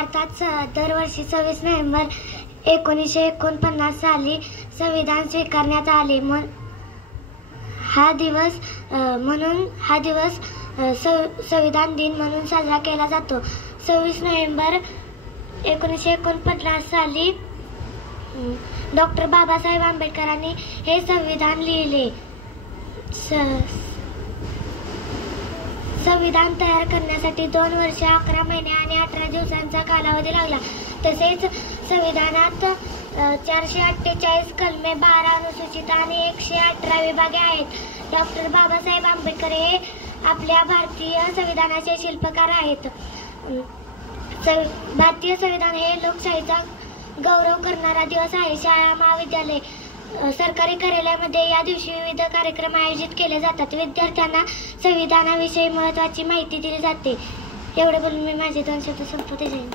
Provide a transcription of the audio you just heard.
भारतात दरवर्षी 26 नोव्हेंबर 1949 साली संविधान स्वीकारण्यात आले. म्हणून हा दिवस संविधान दिन म्हणून साजरा केला जातो. 26 नोव्हेंबर 1949 साली डॉक्टर बाबासाहेब आंबेडकरांनी हे संविधान लिहिले. संविधान तयार करण्यासाठी 2 वर्ष 11 महिने आणि 18 दिवसांचा कालावधी लागला. तसेच संविधानात 448 कलमे, 12 अनुसूचित आणि 118 विभागे आहेत. डॉक्टर बाबासाहेब आंबेडकर हे आपल्या भारतीय संविधानाचे शिल्पकार आहेत. भारतीय संविधान हे लोकशाहीचा गौरव करणारा दिवस आहे. शाळा, महाविद्यालय, सरकारी कार्यालयामध्ये या दिवशी विविध कार्यक्रम आयोजित केले जातात. विद्यार्थ्यांना संविधानाविषयी महत्त्वाची माहिती दिली जाते. एवढे बोलून मी माझे 2 शब्द संपवते. जय हिंद.